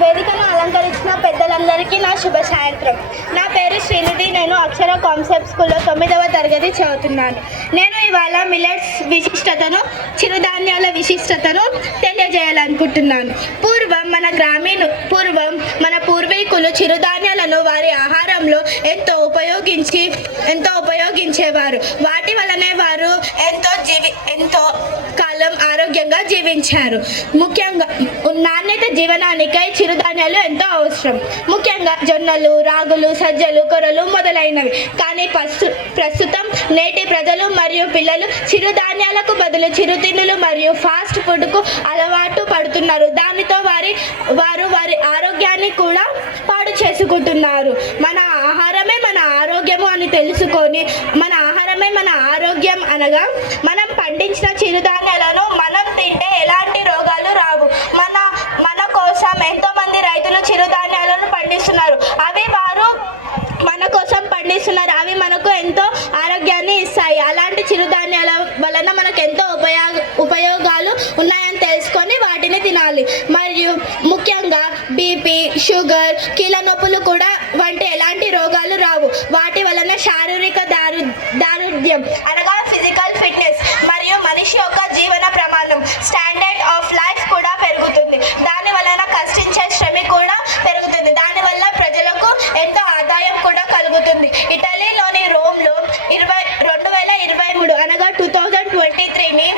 వేదికను అలంకరించిన పెద్దలందరికీ నా శుభ సాయంత్రం. నా పేరు శ్రీనిధి. నేను అక్షర కాన్సెప్ట్ స్కూల్లో 9వ తరగతి చదువుతున్నాను. నేను ఇవాళ మిల్లెట్స్ విశిష్టతను, చిరుధాన్యాల విశిష్టతను తెలియజేయాలనుకుంటున్నాను. పూర్వం మన పూర్వీకులు చిరుధాన్యాలను వారి ఆహారంలో ఎంతో ఉపయోగించేవారు. వాటి వలనే వారు ఎంతో కాలం ఆరోగ్యంగా జీవించారు. ముఖ్యంగా నాణ్యత జీవనానికై చిరుధాన్యాలు ఎంతో అవసరం. ముఖ్యంగా జొన్నలు, రాగులు, సజ్జలు, కొర్రలు మొదలైనవి. కానీ ప్రస్తుతం నేటి ప్రజలు మరియు పిల్లలు చిరుధాన్యాలకు బదులు చిరుతిండులు మరియు ఫాస్ట్ ఫుడ్కు అలవాటు పడుతున్నారు. దానితో వారు వారి ఆరోగ్యాన్ని కూడా పాడు చేసుకుంటున్నారు. మన ఆహారమే మన ఆరోగ్యము అని తెలుసుకొని, మన ఆహారమే మన ఆరోగ్యం అనగా మనం పండించిన చిరుధాన్యాలను మనం తింటే ఎలాంటి రోగాలు రావు. మన కోసం ఎంతో మంది రైతులు చిరుధాన్యాలను పండిస్తున్నారు. అవి మనకు ఎంతో ఆరోగ్యాన్ని ఇస్తాయి. అలాంటి చిరుధాన్యాల వలన మనకు ఎంతో ఉపయోగాలు ఉన్నాయని తెలుసుకొని వాటిని తినాలి. మరియు ముఖ్యంగా బీపీ, షుగర్, కీళ్ళ నొప్పులు కూడా వంటి ఎలాంటి రోగాలు రావు. వాటి వలన శారీరక దారుఢ్యం అనగా ఫిజికల్ ఫిట్నెస్ మరియు మనిషి యొక్క జీవన ప్రమాణం, స్టాండర్డ్ ఆఫ్ లైఫ్ కూడా పెరుగుతుంది. దాని వలన కష్టించే శ్రమ కూడా పెరుగుతుంది. దానివల్ల ప్రజలకు ఎంతో ఆదాయం కూడా కలుగుతుంది. ఇటలీలోని రోమ్లో 2023 అనగా 2023ని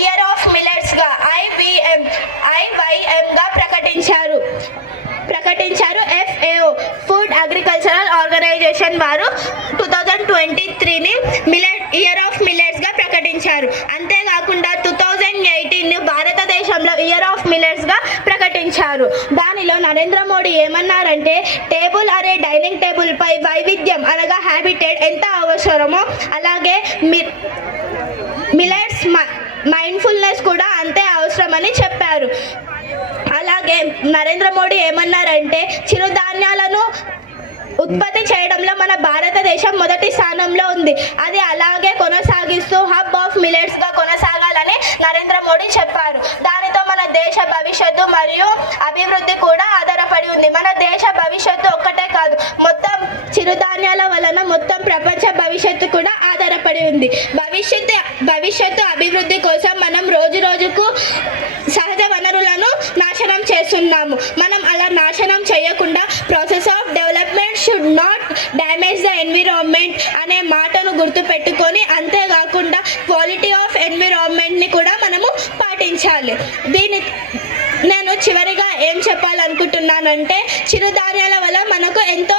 ఇయర్ ఆఫ్ మిల్లెట్స్ గా IYM గా ప్రకటించారు. FAO ఫుడ్ అగ్రికల్చరల్ ఆర్గనైజేషన్ వారు 2023ని ఇయర్ ఆఫ్ మిల్లెట్స్ గా ప్రకటించారు. అంతేకాకుండా 2018 భారతదేశంలో ఇయర్ ఆఫ్ మిల్లెట్స్ గా ప్రకటించారు. దానిలో నరేంద్ర మోడీ ఏమన్నారంటే, టేబుల్ అరే డైనింగ్ టేబుల్ పై వైవిధ్యం అనగా హ్యాబిటేట్ ఎంత అవసరమో అలాగే మిల్లెట్స్ మైండ్ఫుల్నెస్ కూడా అంతే అవసరమని చెప్పారు. అలాగే నరేంద్ర మోడీ ఏమన్నారంటే, చిరుధాన్యాలను ఉత్పత్తి చేయడంలో మన భారతదేశం మొదటి స్థానంలో ఉంది. అది అలాగే కొనసాగిస్తూ హబ్ ఆఫ్ మిల్లెట్స్ గా కొనసాగాలని నరేంద్ర మోడీ చెప్పారు. దానితో మన దేశ భవిష్యత్తు మరియు అభివృద్ధి కూడా ఆధారపడి ఉంది. మన దేశ భవిష్యత్తు ఒక్కటే కాదు, మొత్తం చిరుధాన్యాల వలన మొత్తం ప్రపంచ భవిష్యత్తు కూడా ఆధారపడి ఉంది. భవిష్యత్తు అభివృద్ధి కోసం మనం రోజుకు సహజ వనరులను నాశనం చేస్తున్నాము. మనం అలా నాశనం చేయకుండా process of development should not damage the environment అనే మాటను గుర్తుపెట్టుకొని, అంతేకాకుండా క్వాలిటీ ఆఫ్ ఎన్విరాన్మెంట్ని కూడా మనము పాటించాలి. నేను చివరిగా ఏం చెప్పాలనుకుంటున్నానంటే, చిరుధాన్యాల వల్ల మనకు ఎంతో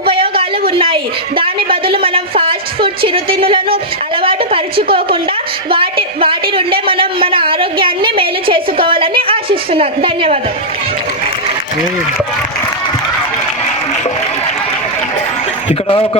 ఉపయోగాలు ఉన్నాయి. దాని బదులు మనం ఫాస్ట్ ఫుడ్ చిరుతిండులను అలవాటు పరుచుకోకుండా వాటి నుండే మనం మన ఆరోగ్యాన్ని మేలు చేసుకోవాలని ఆశిస్తున్నాను. ధన్యవాదాలు. ఇక్కడ ఒక